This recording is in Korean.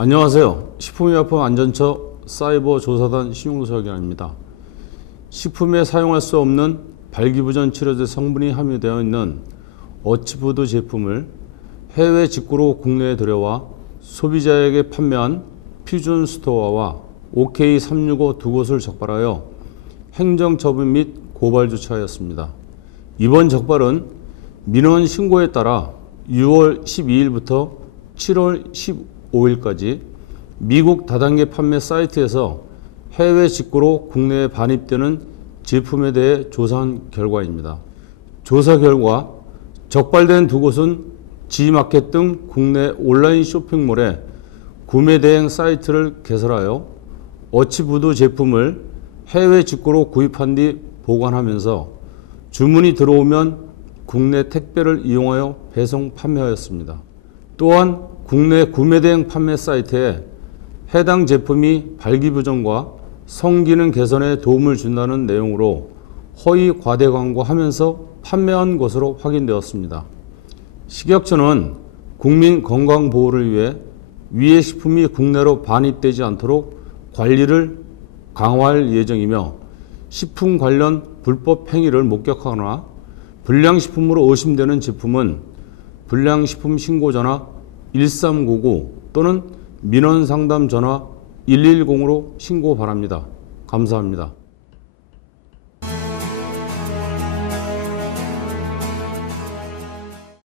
안녕하세요. 식품의약품 안전처 사이버 조사단 신용서기관입니다. 식품에 사용할 수 없는 발기부전 치료제 성분이 함유되어 있는 어치푸드 제품을 해외 직구로 국내에 들여와 소비자에게 판매한 피준 스토어와 OK365 두 곳을 적발하여 행정처분 및 고발 조치하였습니다. 이번 적발은 민원 신고에 따라 6월 12일부터 7월 15일 까지 미국 다단계 판매 사이트에서 해외 직구로 국내에 반입되는 제품에 대해 조사한 결과입니다. 조사 결과 적발된 두 곳은 G마켓 등 국내 온라인 쇼핑몰에 구매 대행 사이트를 개설하여 어치부드 제품을 해외 직구로 구입한 뒤 보관하면서 주문이 들어오면 국내 택배를 이용하여 배송 판매하였습니다. 또한 국내 구매 대행 판매 사이트에 해당 제품이 발기부전과 성기능 개선에 도움을 준다는 내용으로 허위 과대 광고하면서 판매한 것으로 확인되었습니다. 식약처는 국민 건강 보호를 위해 위해 식품이 국내로 반입되지 않도록 관리를 강화할 예정이며 식품 관련 불법 행위를 목격하거나 불량식품으로 의심되는 제품은 불량식품 신고 전화 1399 또는 민원 상담 전화 110으로 신고 바랍니다. 감사합니다.